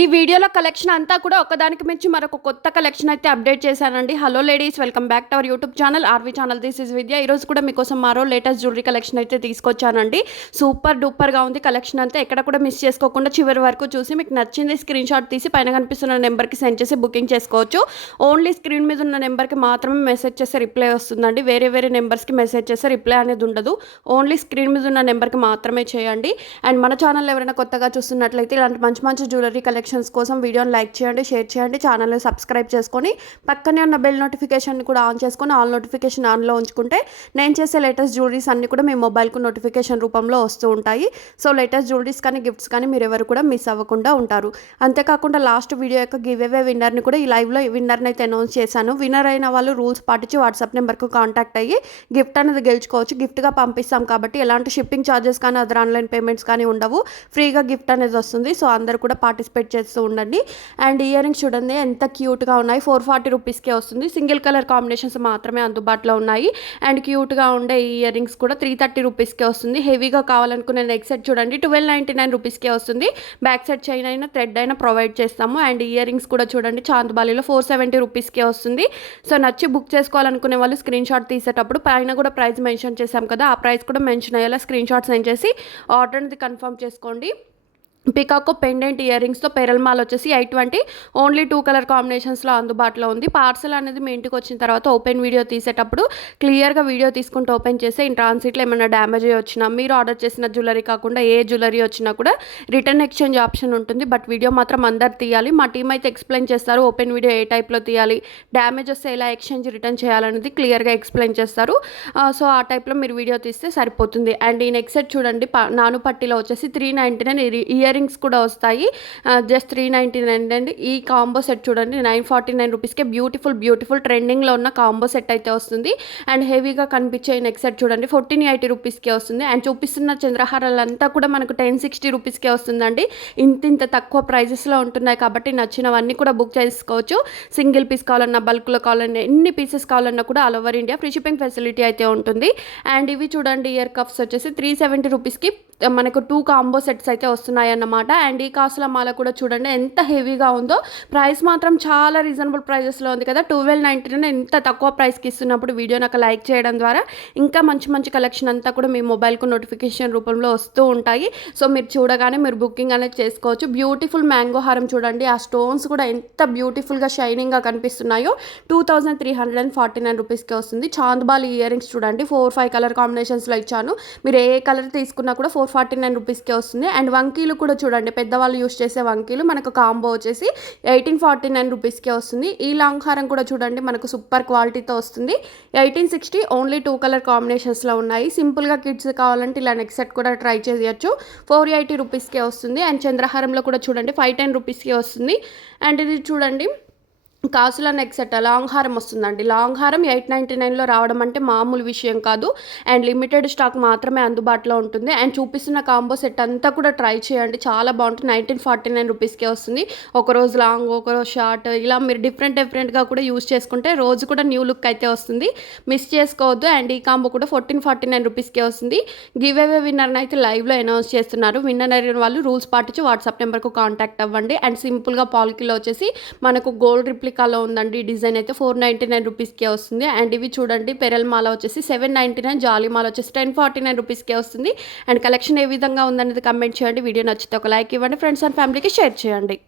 ఈ వీడియోలో కలెక్షన్ అంతా కూడా ఒకదానికి మించి మరొక కొత్త కలెక్షన్ అయితే అప్డేట్ చేశానండి. Hello ladies, welcome back to our YouTube channel RV channel. This is Vidya. ఈరోజు కూడా మీకోసం మరో లేటెస్ట్ జ్యువెలరీ కలెక్షన్ అయితే తీసుకొచ్చానండి. సూపర్ డూపర్గా ఉంది కలెక్షన్ అంతా. ఎక్కడ కూడా మిస్ చేసుకోకుండా చివరి వరకు చూసి మీకు నచ్చింది స్క్రీన్ షాట్ తీసి పైన కనిపిస్తున్న నెంబర్కి సెండ్ చేసి బుకింగ్ చేసుకోవచ్చు. ఓన్లీ స్క్రీన్ మీద ఉన్న నెంబర్కి మాత్రమే మెసేజ్ చేస్తే రిప్లై వస్తుందండి. వేరే నెంబర్స్కి మెసేజ్ చేస్తే రిప్లై అనేది ఉండదు. ఓన్లీ స్క్రీన్ మీద ఉన్న నెంబర్కి మాత్రమే చేయండి. అండ్ మన ఛానల్ ఎవరైనా కొత్తగా చూస్తున్నట్లయితే ఇలాంటి మంచి మంచి జ్యువెలరీ కలెక్షన్ కోసం వీడియోని లైక్ చేయండి, షేర్ చేయండి, ఛానల్ని సబ్స్క్రైబ్ చేసుకొని పక్కనే ఉన్న బెల్ నోటిఫికేషన్ కూడా ఆన్ చేసుకొని ఆల్ నోటిఫికేషన్ ఆన్లో ఉంచుకుంటే నేను చేసే లేటెస్ట్ జ్యువెలరీస్ అన్ని కూడా మీ మొబైల్కు నోటిఫికేషన్ రూపంలో వస్తూ ఉంటాయి. సో లేటెస్ట్ జ్యువెలరీస్ కానీ గిఫ్ట్స్ కానీ మీరు ఎవరు కూడా మిస్ అవ్వకుండా ఉంటారు. అంతేకాకుండా లాస్ట్ వీడియో యొక్క గివ్ అవే విన్నర్ని కూడా ఈ లైవ్లో విన్నర్ని అయితే అనౌన్స్ చేశాను. విన్నర్ అయిన వాళ్ళు రూల్స్ పాటించి వాట్సాప్ నెంబర్కు కాంటాక్ట్ అయ్యి గిఫ్ట్ అనేది గెలుచుకోవచ్చు. గిఫ్ట్గా పంపిస్తాం కాబట్టి ఎలాంటి షిప్పింగ్ ఛార్జెస్ కానీ అదర్ ఆన్లైన్ పేమెంట్స్ కానీ ఉండవు. ఫ్రీగా గిఫ్ట్ అనేది వస్తుంది. సో అందరు కూడా పార్టిసిపేట్ చేస్తూ ఉండండి. అండ్ ఇయర్ రింగ్స్ చూడండి ఎంత క్యూట్గా ఉన్నాయి. 440 రూపీస్కే వస్తుంది. సింగిల్ కలర్ కాంబినేషన్స్ మాత్రమే అందుబాటులో ఉన్నాయి. అండ్ క్యూట్గా ఉండే ఈ ఇయర్ రింగ్స్ కూడా 330 రూపీస్కే వస్తుంది. హెవీగా కావాలనుకునే నెక్ సెట్ చూడండి 1299 రూపీస్కే వస్తుంది. బ్యాక్ సైడ్ చైన్ అయినా థ్రెడ్ అయినా ప్రొవైడ్ చేస్తాము. అండ్ ఇయర్ రింగ్స్ కూడా చూడండి చాందబాలిలో 470 రూపీస్కే వస్తుంది. సో నచ్చి బుక్ చేసుకోవాలనుకునే వాళ్ళు స్క్రీన్ షాట్ తీసేటప్పుడు పైన కూడా ప్రైస్ మెన్షన్ చేసాం కదా, ఆ ప్రైస్ కూడా మెన్షన్ అయ్యేలా స్క్రీన్ షాట్ సెండ్ చేసి ఆర్డర్ అనేది కన్ఫర్మ్ చేసుకోండి. పికాకో పెండెంట్ ఇయర్ రింగ్స్తో పెరల్ మాల్ వచ్చేసి 820 ఓన్లీ 2 కలర్ కాంబినేషన్స్లో అందుబాటులో ఉంది. పార్సల్ అనేది మీ ఇంటికి వచ్చిన తర్వాత ఓపెన్ వీడియో తీసేటప్పుడు క్లియర్గా వీడియో తీసుకుంటూ ఓపెన్ చేస్తే ఇన్ ట్రాన్సిట్లో ఏమైనా డ్యామేజ్ అయ్యి వచ్చినా, మీరు ఆర్డర్ చేసిన జ్యువెలరీ కాకుండా ఏ జ్యువెలరీ వచ్చినా కూడా రిటర్న్ ఎక్స్చేంజ్ ఆప్షన్ ఉంటుంది. బట్ వీడియో మాత్రం అందరు తీయాలి. మా టీం అయితే ఎక్స్ప్లెయిన్ చేస్తారు. ఓపెన్ వీడియో ఏ టైప్లో తీయాలి, డ్యామేజ్ వస్తే ఎలా ఎక్స్చేంజ్ రిటర్న్ చేయాలనేది క్లియర్గా ఎక్స్ప్లెయిన్ చేస్తారు. సో ఆ టైప్లో మీరు వీడియో తీస్తే సరిపోతుంది. అండ్ ఈ నెక్ సెట్ చూడండి నాను పట్టీలో వచ్చేసి 399 ఇయర్ రింగ్స్ కూడా వస్తాయి. జస్ట్ 399 అండి. ఈ కాంబో సెట్ చూడండి 949 రూపీస్కే బ్యూటిఫుల్ ట్రెండింగ్లో ఉన్న కాంబో సెట్ అయితే వస్తుంది. అండ్ హెవీగా కనిపించే నెక్ సెట్ చూడండి 1480 రూపీస్కే వస్తుంది. అండ్ చూపిస్తున్న చంద్రహారాలు అంతా కూడా మనకు 1060 రూపీస్కే వస్తుందండి. ఇంత తక్కువ ప్రైజెస్లో ఉంటున్నాయి కాబట్టి నచ్చినవన్నీ కూడా బుక్ చేసుకోవచ్చు. సింగిల్ పీస్ కావాలన్నా, బల్క్లో కావాలన్నా, ఎన్ని పీసెస్ కావాలన్నా కూడా all over India free shipping facility అయితే ఉంటుంది. అండ్ ఇవి చూడండి ఇయర్ కప్స్ వచ్చేసి 370 రూపీస్కి మనకు 2 కాంబో సెట్స్ అయితే వస్తున్నాయి అన్నమాట. అండ్ ఈ కాసుల మాల కూడా చూడండి ఎంత హెవీగా ఉందో. ప్రైస్ మాత్రం చాలా రీజనబుల్ ప్రైజెస్లో ఉంది కదా. 1299 ఎంత తక్కువ ప్రైస్కి ఇస్తున్నప్పుడు వీడియో నాకు లైక్ చేయడం ద్వారా ఇంకా మంచి కలెక్షన్ అంతా కూడా మీ మొబైల్కు నోటిఫికేషన్ రూపంలో వస్తూ ఉంటాయి. సో మీరు చూడగానే మీరు బుకింగ్ అనేది చేసుకోవచ్చు. బ్యూటిఫుల్ మ్యాంగో హారం చూడండి, ఆ స్టోన్స్ కూడా ఎంత బ్యూటిఫుల్గా షైనింగ్గా కనిపిస్తున్నాయో. 2349 రూపీస్కి వస్తుంది. చాందబాలి ఇయర్ రింగ్స్ చూడండి 4-5 కలర్ కాంబినేషన్స్లో ఇచ్చాను. మీరు ఏ కలర్ తీసుకున్నా కూడా 449 రూపీస్కే వస్తుంది. అండ్ వంకీలు కూడా చూడండి, పెద్దవాళ్ళు యూస్ చేసే వంకీలు మనకు కాంబో వచ్చేసి 1849 రూపీస్కే వస్తుంది. ఈ లాంగ్ హారం కూడా చూడండి మనకు సూపర్ క్వాలిటీతో వస్తుంది. 1860 ఓన్లీ 2 కలర్ కాంబినేషన్స్లో ఉన్నాయి. సింపుల్గా కిడ్స్ కావాలంటే ఇలా నెక్ సెట్ కూడా ట్రై చేయొచ్చు. 480 రూపీస్కే వస్తుంది. అండ్ చంద్రహారంలో కూడా చూడండి 510 రూపీస్కే వస్తుంది. అండ్ ఇది చూడండి కాసుల నెక్ సెట్ లాంగ్ హారం వస్తుందండి. లాంగ్ హారం 899లో రావడం అంటే మామూలు విషయం కాదు. అండ్ లిమిటెడ్ స్టాక్ మాత్రమే అందుబాటులో ఉంటుంది. అండ్ చూపిస్తున్న కాంబో సెట్ అంతా కూడా ట్రై చేయండి, చాలా బాగుంటుంది. 1949 రూపీస్కే వస్తుంది. ఒకరోజు లాంగ్, ఒకరోజు షార్ట్, ఇలా మీరు డిఫరెంట్గా కూడా యూస్ చేసుకుంటే రోజు కూడా న్యూ లుక్ అయితే వస్తుంది. మిస్ చేసుకోవద్దు. అండ్ ఈ కాంబో కూడా 1449 రూపీస్కే వస్తుంది. గివ్ అవే విన్నర్ని అయితే లైవ్లో అనౌన్స్ చేస్తున్నారు. విన్నర్ అయిన వాళ్ళు రూల్స్ పాటించి వాట్సాప్ నెంబర్కు కాంటాక్ట్ అవ్వండి. అండ్ సింపుల్గా పాల్కిలో వచ్చేసి మనకు గోల్డ్ రిప్లికాలో ఉందండి. డిజైన్ అయితే 499 రూపీస్కే వస్తుంది. అండ్ ఇవి చూడండి పెరల్ మాల వచ్చేసి 799, జాలీ మాల వచ్చేసి 1049 రూపీస్కే వస్తుంది. అండ్ కలెక్షన్ ఏ విధంగా ఉందనేది కమెంట్ చేయండి. వీడియో నచ్చితే ఒక లైక్ ఇవ్వండి. ఫ్రెండ్స్ అండ్ ఫ్యామిలీకి షేర్ చేయండి.